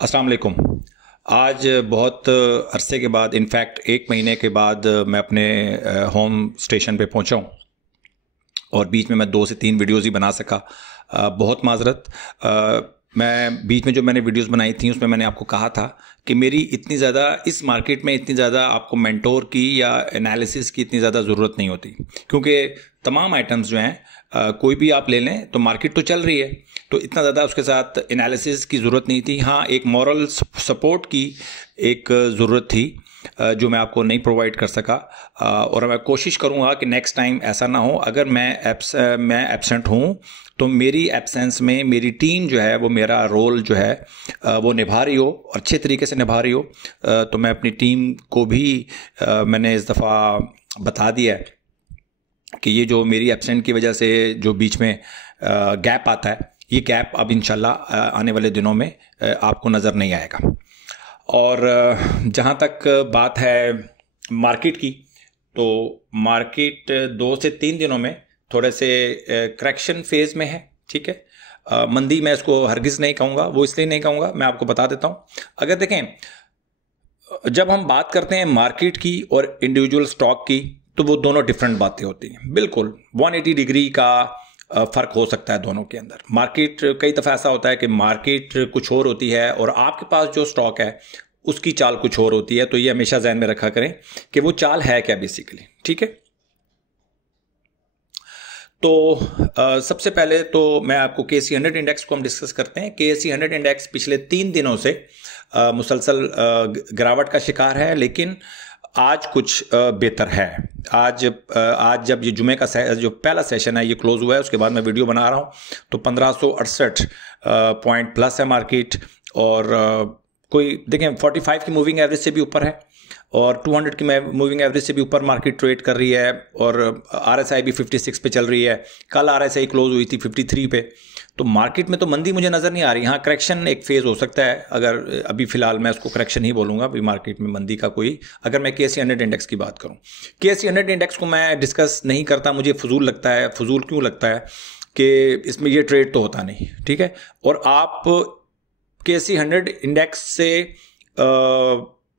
अस्सलाम वालेकुम। आज बहुत अरसे के बाद, इनफैक्ट 1 महीने के बाद मैं अपने होम स्टेशन पे पहुंचा हूं और बीच में मैं 2 से 3 वीडियोस ही बना सका। बहुत माजरत। मैं बीच में जो मैंने वीडियोस बनाई थी उसमें मैंने आपको कहा था कि मेरी इतनी ज़्यादा इस मार्केट में इतनी ज़्यादा आपको मेंटोर की या एनालिसिस की इतनी ज़्यादा ज़रूरत नहीं होती, क्योंकि तमाम आइटम्स जो हैं कोई भी आप ले लें तो मार्केट तो चल रही है, तो इतना ज़्यादा उसके साथ एनालिसिस की ज़रूरत नहीं थी। हाँ, एक मॉरल सपोर्ट की एक ज़रूरत थी जो मैं आपको नहीं प्रोवाइड कर सका, और मैं कोशिश करूँगा कि नेक्स्ट टाइम ऐसा ना हो। अगर मैं एब्सेंट हूँ तो मेरी एब्सेंस में मेरी टीम जो है वो मेरा रोल जो है वो निभा रही हो, अच्छे तरीके से निभा रही हो। तो मैं अपनी टीम को भी मैंने इस दफ़ा बता दिया है कि ये जो मेरी एब्सेंट की वजह से जो बीच में गैप आता है, ये गैप अब इंशाल्लाह आने वाले दिनों में आपको नज़र नहीं आएगा। और जहाँ तक बात है मार्केट की, तो मार्केट 2 से 3 दिनों में थोड़े से करेक्शन फेज में है। ठीक है, मंदी मैं इसको हरगिज़ नहीं कहूँगा, वो इसलिए नहीं कहूँगा, मैं आपको बता देता हूँ। अगर देखें, जब हम बात करते हैं मार्केट की और इंडिविजुअल स्टॉक की, तो वो दोनों डिफरेंट बातें होती हैं। बिल्कुल 180 डिग्री का फ़र्क हो सकता है दोनों के अंदर। मार्केट कई दफ़ा ऐसा होता है कि मार्केट कुछ और होती है और आपके पास जो स्टॉक है उसकी चाल कुछ और होती है। तो ये हमेशा ज़हन में रखा करें कि वो चाल है क्या बेसिकली। ठीक है, तो सबसे पहले तो मैं आपको KSE 100 इंडेक्स को हम डिस्कस करते हैं। KSE 100 इंडेक्स पिछले 3 दिनों से मुसलसल गिरावट का शिकार है, लेकिन आज कुछ बेहतर है। आज जब ये जुमे का जो पहला सेशन है ये क्लोज हुआ है, उसके बाद मैं वीडियो बना रहा हूँ, तो 1568 पॉइंट प्लस है मार्केट। और कोई देखें 45 की मूविंग एवरेज से भी ऊपर है और 200 की मूविंग एवरेज से भी ऊपर मार्केट ट्रेड कर रही है। और RSI भी 56 पे चल रही है। कल RSI क्लोज हुई थी 53 पे। तो मार्केट में तो मंदी मुझे नज़र नहीं आ रही। हाँ, करेक्शन एक फेज़ हो सकता है, अगर अभी फ़िलहाल मैं उसको करेक्शन ही बोलूँगा। अभी मार्केट में मंदी का कोई, अगर मैं KSE 100 इंडेक्स की बात करूँ, KSE 100 इंडेक्स को मैं डिस्कस नहीं करता। मुझे फजूल लगता है। फजूल क्यों लगता है कि इसमें ये ट्रेड तो होता नहीं। ठीक है, और आप KSE 100 इंडेक्स से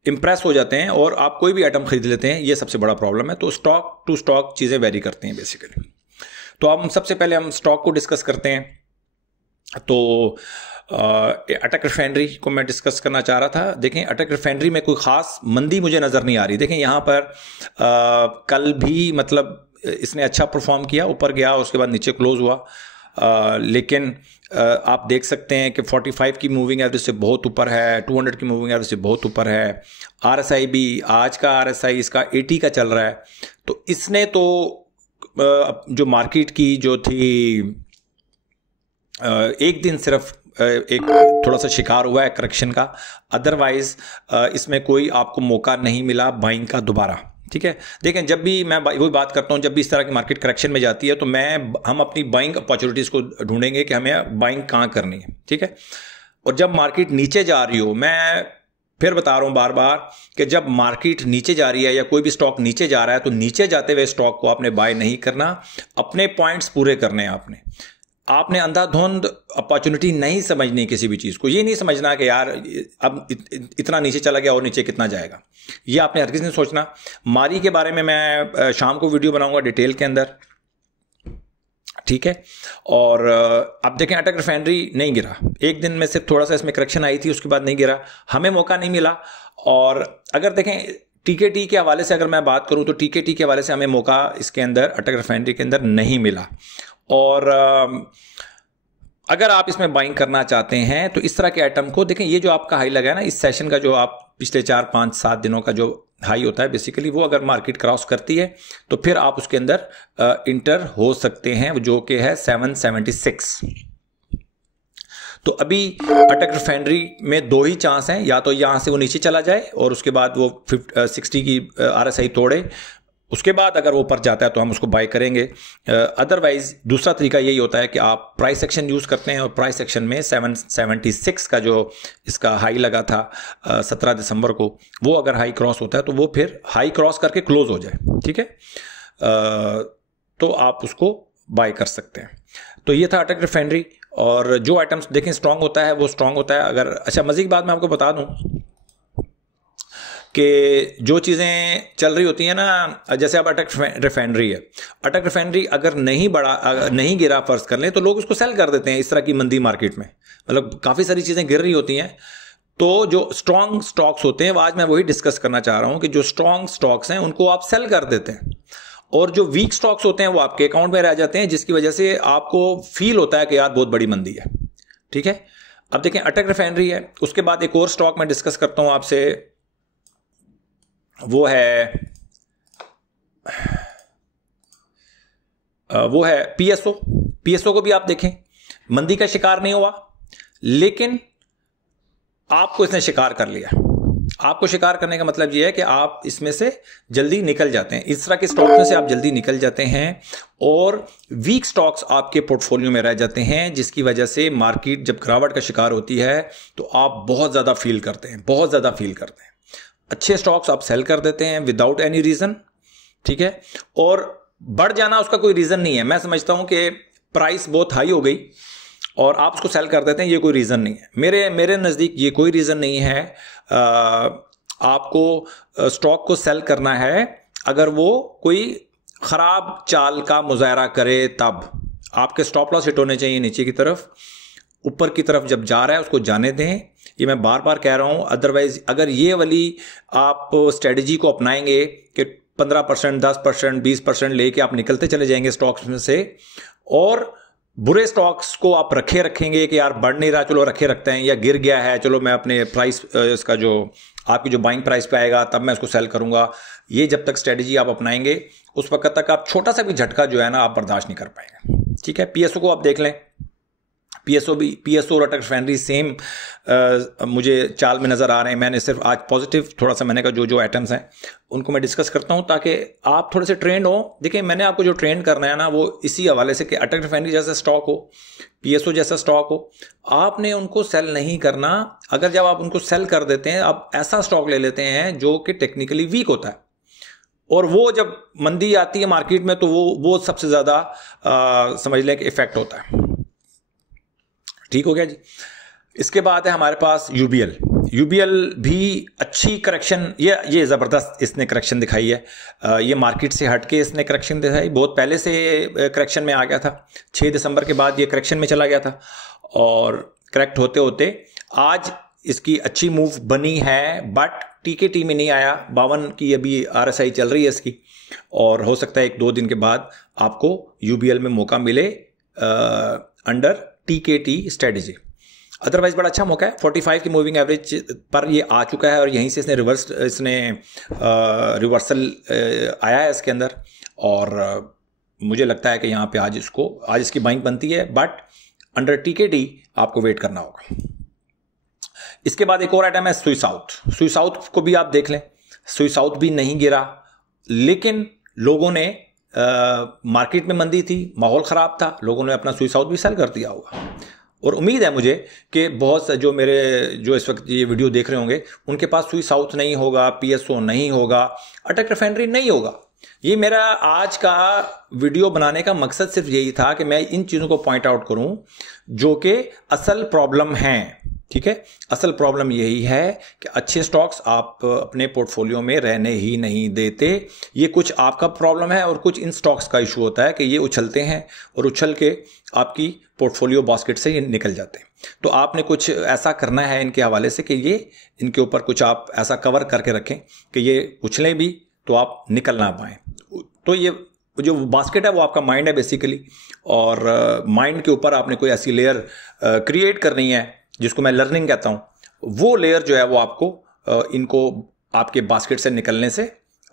इम्प्रेस हो जाते हैं और आप कोई भी आइटम खरीद लेते हैं, ये सबसे बड़ा प्रॉब्लम है। तो स्टॉक टू स्टॉक चीज़ें वेरी करती हैं बेसिकली। तो हम सबसे पहले हम स्टॉक को डिस्कस करते हैं। तो अटक रिफाइनरी को मैं डिस्कस करना चाह रहा था। देखें, अटक रिफाइनरी में कोई ख़ास मंदी मुझे नज़र नहीं आ रही। देखें यहाँ पर कल भी मतलब इसने अच्छा परफॉर्म किया, ऊपर गया, उसके बाद नीचे क्लोज हुआ। लेकिन आप देख सकते हैं कि 45 की मूविंग एवरेज से बहुत ऊपर है, 200 की मूविंग एवरेज से बहुत ऊपर है। RSI भी, आज का RSI इसका 80 का चल रहा है। तो इसने तो जो मार्केट की जो थी, एक दिन सिर्फ एक थोड़ा सा शिकार हुआ है करेक्शन का, अदरवाइज इसमें कोई आपको मौका नहीं मिला बाइंग का दोबारा। ठीक है, देखें, जब भी मैं वही बात करता हूँ, जब भी इस तरह की मार्केट करेक्शन में जाती है तो हम अपनी बाइंग अपॉर्चुनिटीज़ को ढूंढेंगे कि हमें बाइंग कहाँ करनी है। ठीक है, और जब मार्केट नीचे जा रही हो, मैं फिर बता रहा हूँ बार बार कि जब मार्केट नीचे जा रही है या कोई भी स्टॉक नीचे जा रहा है, तो नीचे जाते हुए स्टॉक को आपने बाय नहीं करना, अपने पॉइंट्स पूरे करने हैं। आपने अंधाधुंध अपॉर्चुनिटी नहीं समझनी किसी भी चीज़ को। ये नहीं समझना कि यार अब इतना नीचे चला गया और नीचे कितना जाएगा, ये आपने हरगिज़ नहीं सोचना। मारी के बारे में मैं शाम को वीडियो बनाऊंगा डिटेल के अंदर। ठीक है, और अब देखें, अटक रिफाइनरी नहीं गिरा, एक दिन में सिर्फ थोड़ा सा इसमें करेक्शन आई थी, उसके बाद नहीं गिरा, हमें मौका नहीं मिला। और अगर देखें TKT के हवाले से अगर मैं बात करूं, तो TKT के हवाले से हमें मौका इसके अंदर अटक रिफाइनरी के अंदर नहीं मिला। और अगर आप इसमें बाइंग करना चाहते हैं तो इस तरह के आइटम को देखें, ये जो आपका हाई लगा है ना, इस सेशन का जो आप पिछले 4, 5, 7 दिनों का जो हाई होता है बेसिकली, वो अगर मार्केट क्रॉस करती है तो फिर आप उसके अंदर इंटर हो सकते हैं, जो कि है 776। तो अभी अटक रिफाइनरी में 2 ही चांस हैं, या तो यहां से वो नीचे चला जाए और उसके बाद वो 60 की RSI तोड़े, उसके बाद अगर वो ऊपर जाता है तो हम उसको बाय करेंगे। अदरवाइज दूसरा तरीका यही होता है कि आप प्राइस एक्शन यूज़ करते हैं और प्राइस एक्शन में 776 का जो इसका हाई लगा था 17 दिसंबर को, वो अगर हाई क्रॉस होता है तो वो फिर हाई क्रॉस करके क्लोज हो जाए। ठीक है, तो आप उसको बाय कर सकते हैं। तो ये था अटक रिफाइनरी। और जो आइटम्स देखें स्ट्रांग होता है वो स्ट्रांग होता है। अगर अच्छा मज़े की बात मैं आपको बता दूं कि जो चीज़ें चल रही होती हैं ना, जैसे अब अटक रिफाइनरी है, अटक रिफाइनरी अगर नहीं गिरा फर्ज कर लें तो लोग उसको सेल कर देते हैं इस तरह की मंदी मार्केट में, मतलब काफ़ी सारी चीज़ें गिर रही होती हैं। तो जो स्ट्रॉन्ग स्टॉक्स होते हैं, आज मैं वही डिस्कस करना चाह रहा हूं कि जो स्ट्रॉन्ग स्टॉक्स हैं उनको आप सेल कर देते हैं, और जो वीक स्टॉक्स होते हैं वो आपके अकाउंट में रह जाते हैं, जिसकी वजह से आपको फील होता है कि यार बहुत बड़ी मंदी है। ठीक है, अब देखें अटक रिफाइनरी है, उसके बाद एक और स्टॉक मैं डिस्कस करता हूं आपसे, वो है पीएसओ। पीएसओ को भी आप देखें मंदी का शिकार नहीं हुआ, लेकिन आपको इसने शिकार कर लिया। आपको शिकार करने का मतलब यह है कि आप इसमें से जल्दी निकल जाते हैं, इस तरह के स्टॉक्स में से आप जल्दी निकल जाते हैं, और वीक स्टॉक्स आपके पोर्टफोलियो में रह जाते हैं, जिसकी वजह से मार्केट जब गिरावट का शिकार होती है तो आप बहुत ज़्यादा फील करते हैं, बहुत ज़्यादा फील करते हैं। अच्छे स्टॉक्स आप सेल कर देते हैं विदाउट एनी रीज़न। ठीक है, और बढ़ जाना उसका कोई रीज़न नहीं है। मैं समझता हूं कि प्राइस बहुत हाई हो गई और आप उसको सेल कर देते हैं, ये कोई रीज़न नहीं है। मेरे नज़दीक ये कोई रीज़न नहीं है। आपको स्टॉक को सेल करना है अगर वो कोई ख़राब चाल का मुजाहरा करे, तब आपके स्टॉप लॉस हिट होने चाहिए नीचे की तरफ। ऊपर की तरफ जब जा रहा है उसको जाने दें, ये मैं बार बार कह रहा हूं। अदरवाइज अगर ये वाली आप स्ट्रेटजी को अपनाएंगे कि 15%, 10%, 20% लेके आप निकलते चले जाएंगे स्टॉक्स में से, और बुरे स्टॉक्स को आप रखेंगे कि यार बढ़ नहीं रहा चलो रखते हैं, या गिर गया है चलो मैं अपने प्राइस इसका जो आपकी जो बाइंग प्राइस पे आएगा तब मैं इसको सेल करूंगा, ये जब तक स्ट्रेटजी आप अपनाएंगे उस वक्त तक आप छोटा सा भी झटका जो है ना आप बर्दाश्त नहीं कर पाएंगे। ठीक है, पीएसओ को आप देख लें, पीएसओ और अटक रिफाइनरी सेम मुझे चाल में नज़र आ रहे हैं। मैंने सिर्फ आज पॉजिटिव थोड़ा सा मैंने कहा जो आइटम्स हैं उनको मैं डिस्कस करता हूं ताकि आप थोड़े से ट्रेंड हो। देखिए मैंने आपको जो ट्रेंड करना है ना वो इसी हवाले से कि अटक रिफाइनरी जैसा स्टॉक हो, पीएसओ जैसा स्टॉक हो, आपने उनको सेल नहीं करना। अगर जब आप उनको सेल कर देते हैं, आप ऐसा स्टॉक ले लेते हैं जो कि टेक्निकली वीक होता है, और वो जब मंदी आती है मार्केट में तो वो सबसे ज़्यादा समझ लें कि इफेक्ट होता है। ठीक हो गया जी। इसके बाद है हमारे पास यूबीएल भी अच्छी करेक्शन, ये ज़बरदस्त इसने करेक्शन दिखाई है। ये मार्केट से हटके इसने करेक्शन दिखाई, बहुत पहले से करेक्शन में आ गया था, 6 दिसंबर के बाद ये करेक्शन में चला गया था, और करेक्ट होते होते आज इसकी अच्छी मूव बनी है, बट टीकेटी में नहीं आया। 52 की अभी आरएसआई चल रही है इसकी, और हो सकता है 1-2 दिन के बाद आपको यूबीएल में मौका मिले अंडर टीकेटी स्ट्रेटजी। अदरवाइज बड़ा अच्छा मौका है, 45 की मूविंग एवरेज पर ये आ चुका है, और यहीं से इसने रिवर्सल आया है इसके अंदर, और मुझे लगता है कि यहाँ पे आज इसकी बाइंग बनती है, बट अंडर टीकेटी आपको वेट करना होगा। इसके बाद एक और आइटम है सुई साउथ को भी आप देख लें। सुई साउथ भी नहीं गिरा, लेकिन लोगों ने मार्केट में मंदी थी, माहौल ख़राब था, लोगों ने अपना सुई साउथ भी सेल कर दिया होगा। और उम्मीद है मुझे कि बहुत से जो इस वक्त ये वीडियो देख रहे होंगे उनके पास सुई साउथ नहीं होगा, पीएसओ नहीं होगा, अटक रिफाइनरी नहीं होगा। ये मेरा आज का वीडियो बनाने का मकसद सिर्फ यही था कि मैं इन चीज़ों को पॉइंट आउट करूं जो कि असल प्रॉब्लम हैं। ठीक है, असल प्रॉब्लम यही है कि अच्छे स्टॉक्स आप अपने पोर्टफोलियो में रहने ही नहीं देते। ये कुछ आपका प्रॉब्लम है और कुछ इन स्टॉक्स का इशू होता है कि ये उछलते हैं और उछल के आपकी पोर्टफोलियो बास्केट से ये निकल जाते हैं। तो आपने कुछ ऐसा करना है इनके हवाले से कि ये इनके ऊपर कुछ आप ऐसा कवर करके रखें कि ये उछलें भी तो आप निकल ना पाएँ। तो ये जो बास्केट है वो आपका माइंड है बेसिकली, और माइंड के ऊपर आपने कोई ऐसी लेयर क्रिएट करनी है जिसको मैं लर्निंग कहता हूं। वो लेयर जो है वो आपको इनको आपके बास्केट से निकलने से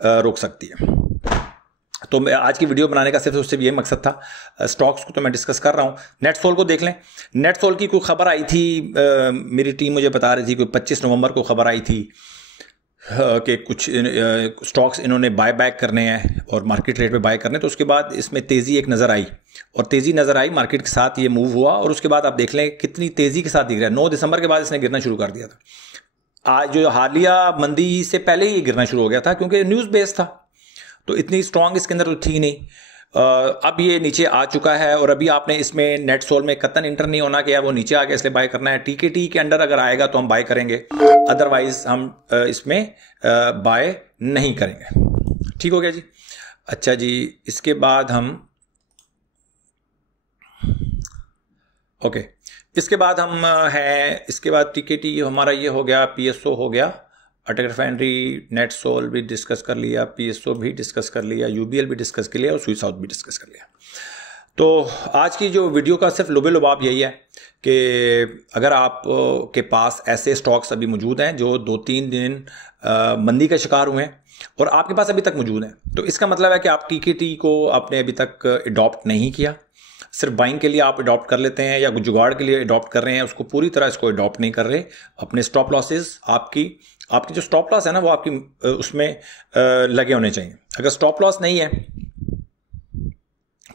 रोक सकती है। तो मैं आज की वीडियो बनाने का सिर्फ ये मकसद था। स्टॉक्स को तो मैं डिस्कस कर रहा हूं। नेटसोल को देख लें। नेटसोल की कोई खबर आई थी, मेरी टीम मुझे बता रही थी कोई 25 नवंबर को खबर आई थी कि कुछ स्टॉक्स इन्होंने बाय बैक करने हैं और मार्केट रेट पे बाय करने। तो उसके बाद इसमें तेज़ी एक नज़र आई, और तेज़ी नज़र आई, मार्केट के साथ ये मूव हुआ, और उसके बाद आप देख लें कितनी तेज़ी के साथ दिख रहा है। 9 दिसंबर के बाद इसने गिरना शुरू कर दिया था। आज जो हालिया मंदी से पहले ही गिरना शुरू हो गया था, क्योंकि न्यूज़ बेस्ड था, तो इतनी स्ट्रांग इसके अंदर तो थी नहीं। अब ये नीचे आ चुका है और अभी आपने इसमें नेट सोल में कतन इंटर नहीं होना कि यार वो नीचे आ गया इसलिए बाय करना है। टीकेटी के अंडर अगर आएगा तो हम बाय करेंगे, अदरवाइज हम इसमें बाय नहीं करेंगे। ठीक हो गया जी। अच्छा जी, इसके बाद हम इसके बाद हम हैं, इसके बाद टीकेटी हमारा ये हो गया, पीएसओ हो गया, अटक रिफाइनरी, नेट सोल भी डिस्कस कर लिया, पीएसओ भी डिस्कस कर लिया, यूबीएल भी डिस्कस कर लिया और स्विस साउथ भी डिस्कस कर लिया। तो आज की जो वीडियो का सिर्फ लुबे लुबाब यही है कि अगर आप के पास ऐसे स्टॉक्स अभी मौजूद हैं जो 2-3 दिन मंदी का शिकार हुए हैं और आपके पास अभी तक मौजूद हैं, तो इसका मतलब है कि आप टीकेटी को आपने अभी तक अडॉप्ट नहीं किया। सिर्फ बाइंग के लिए आप अडॉप्ट कर लेते हैं या जुगाड़ के लिए अडॉप्ट कर रहे हैं, उसको पूरी तरह इसको अडॉप्ट नहीं कर रहे। अपने स्टॉप लॉसेस, आपकी जो स्टॉप लॉस है ना, वो आपकी उसमें लगे होने चाहिए। अगर स्टॉप लॉस नहीं है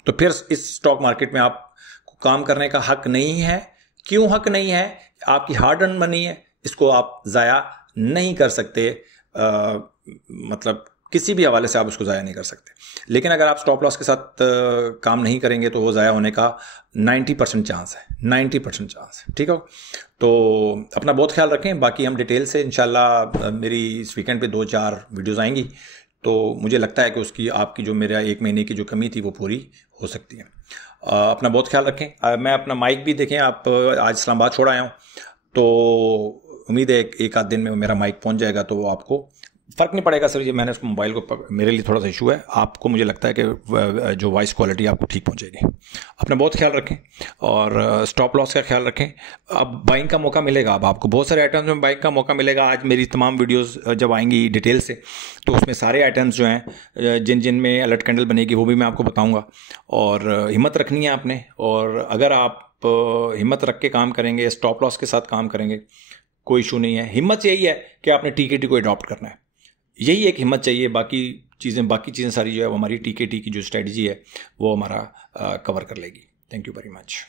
तो फिर इस स्टॉक मार्केट में आपको काम करने का हक नहीं है। क्यों हक नहीं है? आपकी हार्ड अर्न मनी है, इसको आप ज़ाया नहीं कर सकते, मतलब किसी भी हवाले से आप उसको ज़ाया नहीं कर सकते। लेकिन अगर आप स्टॉप लॉस के साथ काम नहीं करेंगे तो वो ज़ाया होने का 90% चांस है, 90% चांस है। ठीक है, तो अपना बहुत ख्याल रखें। बाकी हम डिटेल से इंशाल्लाह मेरी इस वीकेंड पे 2-4 वीडियोज़ आएंगी, तो मुझे लगता है कि उसकी आपकी जो मेरा 1 महीने की जो कमी थी वो पूरी हो सकती है। अपना बहुत ख्याल रखें। मैं अपना माइक भी देखें, आप आज इस्लामाबाद छोड़ आया हूँ, तो उम्मीद है एक आध दिन में मेरा माइक पहुँच जाएगा, तो वो आपको फ़र्क नहीं पड़ेगा। सर ये मैंने उसको मोबाइल को मेरे लिए थोड़ा सा इशू है, आपको मुझे लगता है कि जो वॉइस क्वालिटी आपको ठीक पहुंचेगी। अपना बहुत ख्याल रखें और स्टॉप लॉस का ख्याल रखें। अब बाइंग का मौका मिलेगा, अब आपको बहुत सारे आइटम्स में बाइंग का मौका मिलेगा। आज मेरी तमाम वीडियोस जब आएंगी डिटेल से, तो उसमें सारे आइटम्स जो हैं जिन में अलर्ट कैंडल बनेगी वो भी मैं आपको बताऊँगा। और हिम्मत रखनी है आपने, और अगर आप हिम्मत रख के काम करेंगे, स्टॉप लॉस के साथ काम करेंगे, कोई इशू नहीं है। हिम्मत यही है कि आपने टीकेटी को अडॉप्ट करना है, यही एक हिम्मत चाहिए। बाकी चीज़ें सारी जो है वो हमारी टीकेटी की जो स्ट्रेटजी है वो हमारा कवर कर लेगी। Thank you very much.